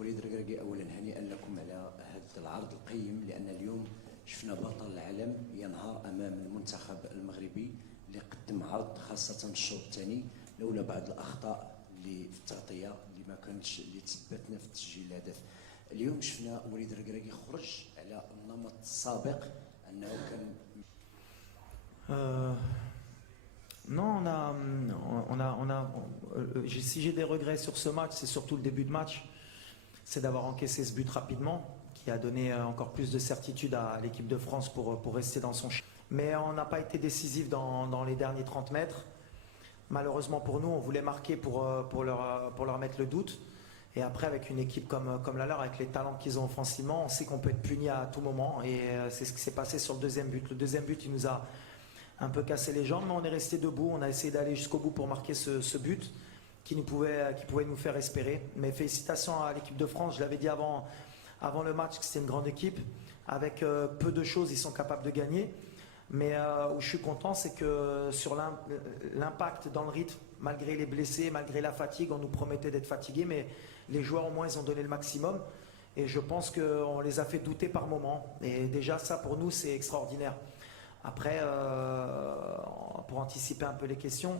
وليد ركراكي اولا هنيئا لكم على هذا العرض القيم، لان اليوم شفنا بطل العالم ينهار امام المنتخب المغربي اللي قدم عرض خاصه الشوط الثاني، لولا بعض الاخطاء اللي في التغطيه اللي ما كانتش اللي تثبتنا في تسجيل الهدف. اليوم شفنا وليد ركراكي خرج على النمط السابق انه كان Non, si j'ai des regrets sur ce match, c'est surtout le début de match. C'est d'avoir encaissé ce but rapidement, qui a donné encore plus de certitude à l'équipe de France pour rester dans son champ. Mais on n'a pas été décisif dans les derniers 30 mètres. Malheureusement pour nous, on voulait marquer pour leur mettre le doute. Et après, avec une équipe comme la leur, avec les talents qu'ils ont offensivement, on sait qu'on peut être puni à tout moment. Et c'est ce qui s'est passé sur le deuxième but. Le deuxième but, il nous a un peu cassé les jambes, mais on est resté debout. On a essayé d'aller jusqu'au bout pour marquer ce but qui pouvait nous faire espérer. Mais félicitations à l'équipe de France. Je l'avais dit avant le match que c'était une grande équipe. Avec peu de choses, ils sont capables de gagner. Mais où je suis content, c'est que sur l'impact dans le rythme, malgré les blessés, malgré la fatigue, on nous promettait d'être fatigués, mais les joueurs au moins, ils ont donné le maximum. Et je pense qu'on les a fait douter par moments. Et déjà, ça, pour nous, c'est extraordinaire. Après, pour anticiper un peu les questions,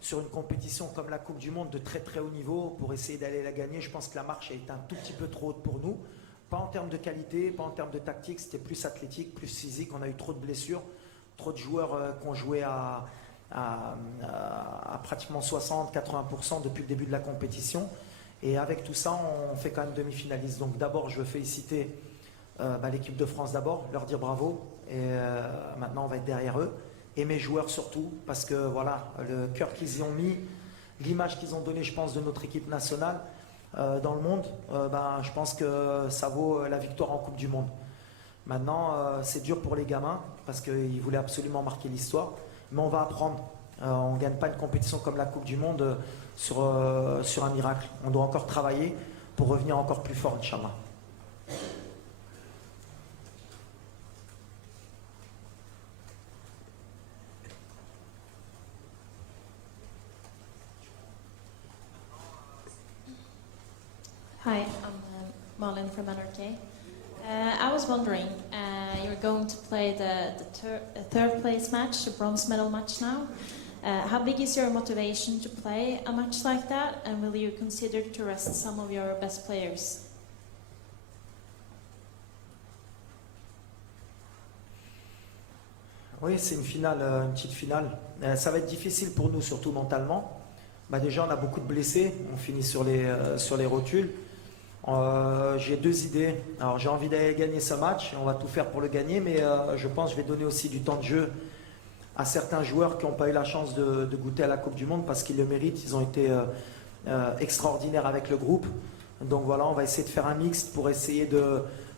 sur une compétition comme la Coupe du Monde de très très haut niveau, pour essayer d'aller la gagner, je pense que la marche a été un tout petit peu trop haute pour nous. Pas en termes de qualité, pas en termes de tactique, c'était plus athlétique, plus physique. On a eu trop de blessures, trop de joueurs qui ont joué à pratiquement 60-80% depuis le début de la compétition. Et avec tout ça, on fait quand même demi-finaliste. Donc d'abord, je veux féliciter l'équipe de France d'abord, leur dire bravo. Et maintenant, on va être derrière eux. Et mes joueurs surtout, parce que voilà, le cœur qu'ils y ont mis, l'image qu'ils ont donnée, je pense, de notre équipe nationale dans le monde, je pense que ça vaut la victoire en Coupe du Monde. Maintenant, c'est dur pour les gamins, parce qu'ils voulaient absolument marquer l'histoire. Mais on va apprendre. On ne gagne pas une compétition comme la Coupe du Monde sur un miracle. On doit encore travailler pour revenir encore plus fort, Inch'Allah. Hi, I'm Marlon from NRK. I was wondering, you're going to play the third place match, the bronze medal match now. How big is your motivation to play a match like that, and will you consider to rest some of your best players? Oui, c'est une finale, une petite finale. Ça va être difficile pour nous, surtout mentalement. Déjà, on a beaucoup de blessés. On finit sur les rotules. J'ai deux idées. Alors, j'ai envie d'aller gagner ce match. On va tout faire pour le gagner, mais je pense que je vais donner aussi du temps de jeu à certains joueurs qui n'ont pas eu la chance de goûter à la Coupe du Monde parce qu'ils le méritent. Ils ont été extraordinaires avec le groupe. Donc voilà, on va essayer de faire un mixte pour essayer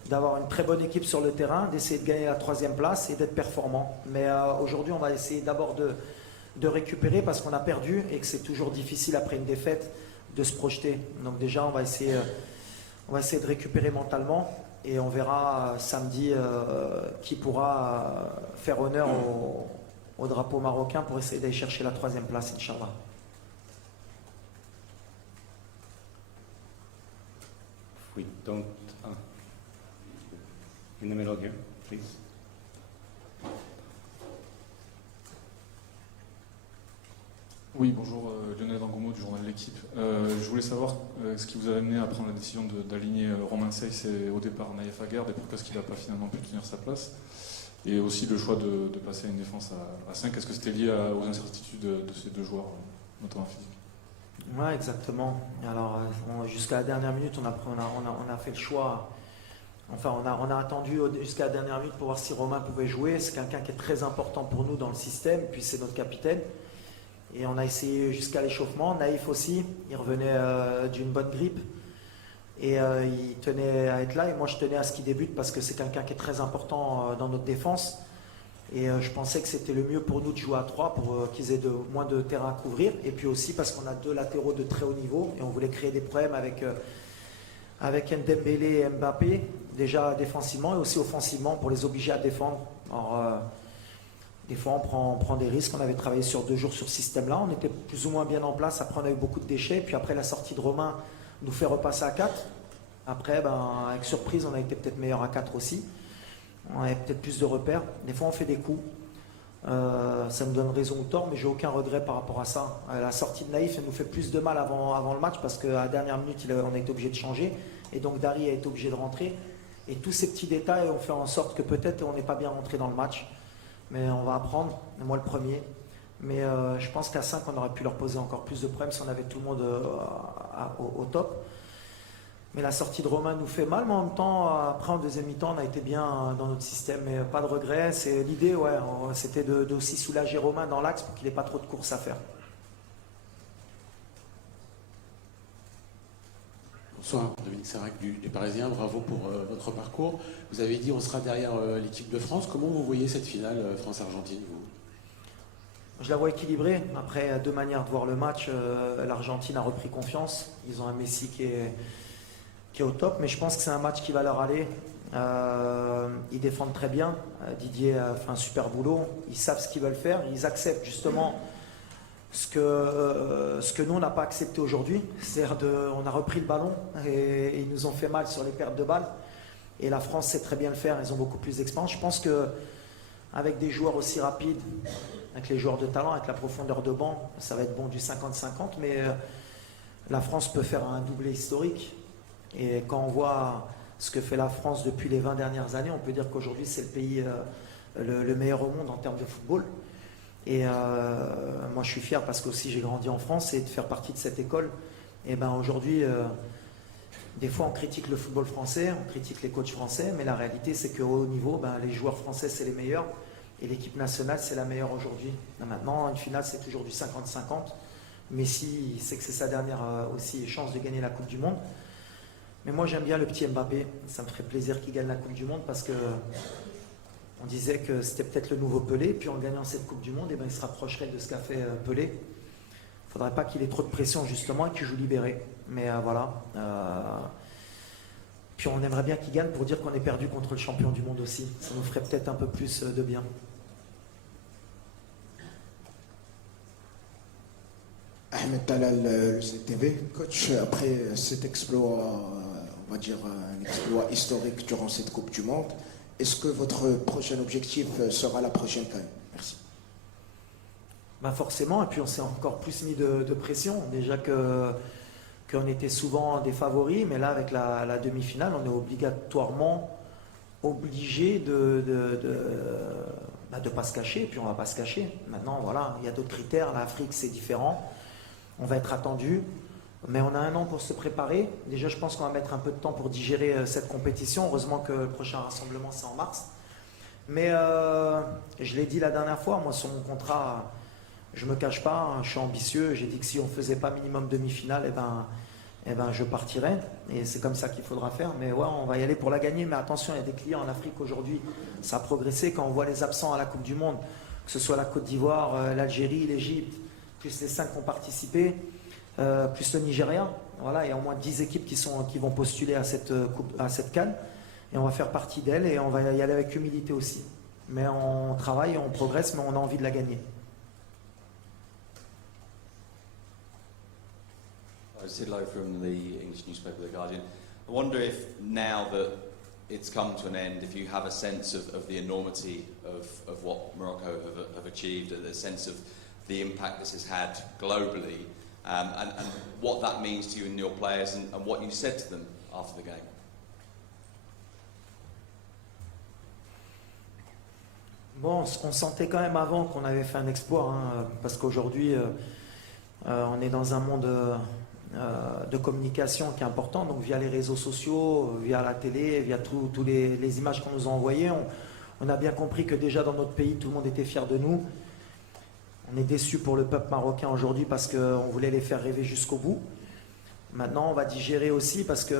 d'avoir une très bonne équipe sur le terrain, d'essayer de gagner la 3e place et d'être performant. Mais aujourd'hui, on va essayer d'abord de récupérer parce qu'on a perdu et que c'est toujours difficile après une défaite de se projeter. Donc déjà, on va essayer de récupérer mentalement et on verra samedi qui pourra faire honneur au drapeau marocain pour essayer d'aller chercher la 3e place, Inch'Allah. We don't. In the middle here, please. Oui, bonjour, Lionel Dangomo du journal L'Équipe. Je voulais savoir ce qui vous a amené à prendre la décision d'aligner Romain Seyss et au départ Naïf Aguerd et pourquoi est-ce qu'il n'a pas finalement pu tenir sa place. Et aussi le choix de passer à une défense à 5. Est-ce que c'était lié aux incertitudes de ces deux joueurs, notamment physiques? Ouais, exactement. Alors, jusqu'à la dernière minute, on a fait le choix. Enfin, on a attendu jusqu'à la dernière minute pour voir si Romain pouvait jouer. C'est quelqu'un qui est très important pour nous dans le système, puis c'est notre capitaine. Et on a essayé jusqu'à l'échauffement. Naïf aussi, il revenait d'une bonne grippe. Et il tenait à être là. Et moi, je tenais à ce qu'il débute parce que c'est quelqu'un qui est très important dans notre défense. Et je pensais que c'était le mieux pour nous de jouer à 3 pour qu'ils aient moins de terrain à couvrir. Et puis aussi parce qu'on a deux latéraux de très haut niveau. Et on voulait créer des problèmes avec Ndembélé et Mbappé, déjà défensivement et aussi offensivement pour les obliger à défendre. Alors, des fois, on prend des risques. On avait travaillé sur 2 jours sur ce système-là. On était plus ou moins bien en place. Après, on a eu beaucoup de déchets. Puis après, la sortie de Romain nous fait repasser à 4. Après, avec surprise, on a été peut-être meilleur à 4 aussi. On avait peut-être plus de repères. Des fois, on fait des coups. Ça me donne raison ou tort, mais j'ai aucun regret par rapport à ça. La sortie de Naïf, elle nous fait plus de mal avant le match parce qu'à la dernière minute, on a été obligé de changer. Et donc, Dari a été obligé de rentrer. Et tous ces petits détails ont fait en sorte que peut-être on n'est pas bien rentré dans le match. Mais on va apprendre. Moi, le premier. Mais je pense qu'à 5, on aurait pu leur poser encore plus de problèmes si on avait tout le monde au top. Mais la sortie de Romain nous fait mal, mais en même temps, après en deuxième mi-temps, on a été bien dans notre système, mais pas de regret. C'est l'idée, c'était d'aussi soulager Romain dans l'axe pour qu'il n'ait pas trop de courses à faire. Bonsoir, Dominique Serac du Parisien, bravo pour votre parcours. Vous avez dit on sera derrière l'équipe de France. Comment vous voyez cette finale France-Argentine, vous ? Je la vois équilibrée. Après, deux manières de voir le match. L'Argentine a repris confiance. Ils ont un Messi qui est au top, mais je pense que c'est un match qui va leur aller. Ils défendent très bien. Didier fait un super boulot. Ils savent ce qu'ils veulent faire. Ils acceptent justement ce que nous, on n'a pas accepté aujourd'hui. C'est-à-dire on a repris le ballon et ils nous ont fait mal sur les pertes de balles. Et la France sait très bien le faire. Ils ont beaucoup plus d'expérience. Je pense qu'avec des joueurs aussi rapides, avec les joueurs de talent, avec la profondeur de banc, ça va être bon du 50-50. Mais la France peut faire un doublé historique. Et quand on voit ce que fait la France depuis les 20 dernières années, on peut dire qu'aujourd'hui c'est le pays le meilleur au monde en termes de football. Et moi je suis fier parce que aussi j'ai grandi en France et de faire partie de cette école. Et aujourd'hui, des fois on critique le football français, on critique les coachs français, mais la réalité c'est qu'au haut niveau, les joueurs français c'est les meilleurs et l'équipe nationale c'est la meilleure aujourd'hui. Maintenant, une finale c'est toujours du 50-50. Messi il sait que c'est sa dernière aussi chance de gagner la Coupe du Monde. Mais moi j'aime bien le petit Mbappé, ça me ferait plaisir qu'il gagne la Coupe du Monde parce que on disait que c'était peut-être le nouveau Pelé, puis en gagnant cette Coupe du Monde, il se rapprocherait de ce qu'a fait Pelé. Il ne faudrait pas qu'il ait trop de pression justement et qu'il joue libéré. Mais voilà. Puis on aimerait bien qu'il gagne pour dire qu'on est perdu contre le champion du monde aussi. Ça nous ferait peut-être un peu plus de bien. Ahmed Talal, le CTV. Coach, après cet exploit, on va dire un exploit historique durant cette Coupe du Monde, est-ce que votre prochain objectif sera la prochaine CAN? Merci. Forcément, et puis on s'est encore plus mis de pression. Déjà qu'on était souvent des favoris, mais là avec la demi-finale, on est obligatoirement obligé de pas se cacher, et puis on ne va pas se cacher. Maintenant, voilà, il y a d'autres critères. L'Afrique, c'est différent. On va être attendu, mais on a un an pour se préparer. Déjà, je pense qu'on va mettre un peu de temps pour digérer cette compétition. Heureusement que le prochain rassemblement, c'est en mars. Mais je l'ai dit la dernière fois, moi, sur mon contrat, je ne me cache pas, je suis ambitieux. J'ai dit que si on ne faisait pas minimum demi-finale, je partirais. Et c'est comme ça qu'il faudra faire. Mais ouais, on va y aller pour la gagner. Mais attention, il y a des clients en Afrique aujourd'hui. Ça a progressé. Quand on voit les absents à la Coupe du Monde, que ce soit la Côte d'Ivoire, l'Algérie, l'Égypte, plus les 5 qui ont participé, plus le Nigeria. Voilà, il y a au moins 10 équipes qui vont postuler à cette CAN. Et on va faire partie d'elle et on va y aller avec humilité aussi. Mais on travaille, on progresse, mais on a envie de la gagner. Sid Lowe from the English newspaper The Guardian. I wonder if now that it's come to an end, if you have a sense of the enormity of what Morocco have achieved, a sense of the impact this has had globally, and what that means to you and your players, and what you said to them after the game. Bon, on sentait quand même avant qu'on avait fait un exploit, parce qu'aujourd'hui, on est dans un monde de communication qui est important, donc via les réseaux sociaux, via la télé, via tous les images qu'on nous a envoyées, on a bien compris que déjà dans notre pays, tout le monde était fier de nous. On est déçus pour le peuple marocain aujourd'hui parce qu'on voulait les faire rêver jusqu'au bout. Maintenant, on va digérer aussi parce que,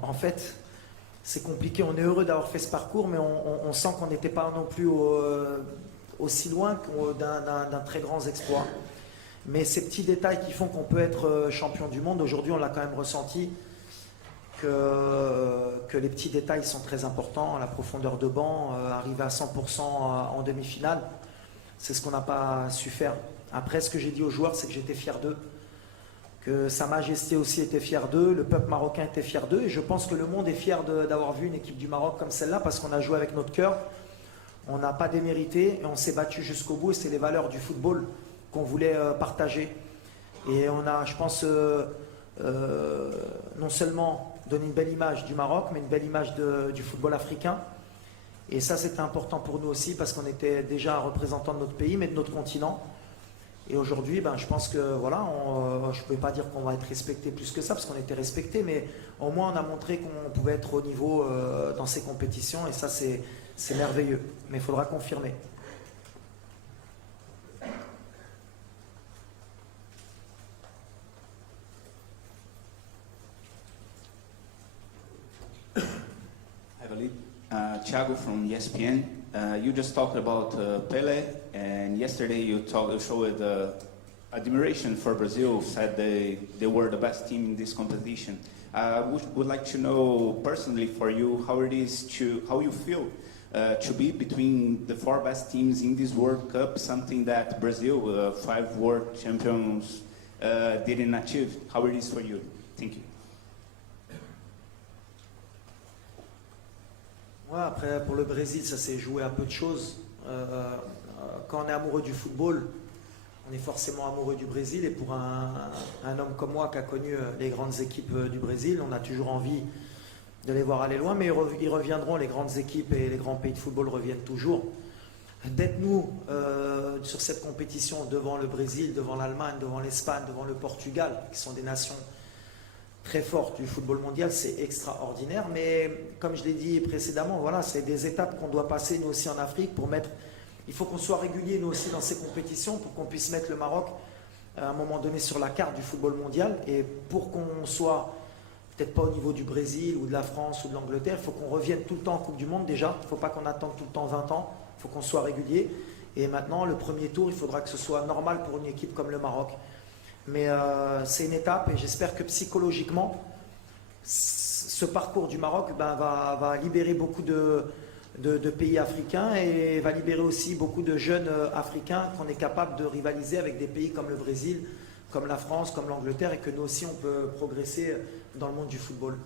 en fait, c'est compliqué. On est heureux d'avoir fait ce parcours, mais on sent qu'on n'était pas non plus aussi loin d'un très grand exploit. Mais ces petits détails qui font qu'on peut être champion du monde, aujourd'hui, on l'a quand même ressenti que les petits détails sont très importants. La profondeur de banc, arriver à 100% en que Sa Majesté aussi était fier d'eux, le peuple marocain était fier d'eux, et je pense que le monde est fier d'avoir vu une équipe du Maroc comme celle-là, parce qu'on a joué avec notre cœur, on n'a pas démérité, et on s'est battu jusqu'au bout, et c'est les valeurs du football qu'on voulait partager. Et on a, je pense, non seulement donné une belle image du Maroc, mais une belle image du football africain. Et ça, c'était important pour nous aussi, parce qu'on était déjà un représentant de notre pays, mais de notre continent. Et aujourd'hui, je pense que voilà, je ne peux pas dire qu'on va être respecté plus que ça, parce qu'on était respecté, mais au moins on a montré qu'on pouvait être au niveau dans ces compétitions, et ça c'est merveilleux. Mais il faudra confirmer. Hi, Walid. Thiago from ESPN. You just talked about Pele, and yesterday you showed admiration for Brazil, said they were the best team in this competition. Would like to know personally for you how you feel to be between the 4 best teams in this World Cup, something that Brazil, 5 world champions, didn't achieve. How it is for you? Thank you. Ouais, après, pour le Brésil, ça s'est joué à peu de choses. Quand on est amoureux du football, on est forcément amoureux du Brésil. Et pour un homme comme moi qui a connu les grandes équipes du Brésil, on a toujours envie de les voir aller loin. Mais ils reviendront, les grandes équipes et les grands pays de football reviennent toujours. D'être nous sur cette compétition devant le Brésil, devant l'Allemagne, devant l'Espagne, devant le Portugal, qui sont des nations très forte du football mondial, c'est extraordinaire, mais comme je l'ai dit précédemment, voilà, c'est des étapes qu'on doit passer nous aussi en Afrique pour mettre, il faut qu'on soit régulier nous aussi dans ces compétitions pour qu'on puisse mettre le Maroc à un moment donné sur la carte du football mondial, et pour qu'on soit peut-être pas au niveau du Brésil ou de la France ou de l'Angleterre, il faut qu'on revienne tout le temps en Coupe du Monde déjà, il ne faut pas qu'on attende tout le temps 20 ans, il faut qu'on soit régulier, et maintenant le premier tour, il faudra que ce soit normal pour une équipe comme le Maroc. Mais c'est une étape, et j'espère que psychologiquement, ce parcours du Maroc va libérer beaucoup de pays africains, et va libérer aussi beaucoup de jeunes africains qu'on est capable de rivaliser avec des pays comme le Brésil, comme la France, comme l'Angleterre, et que nous aussi on peut progresser dans le monde du football.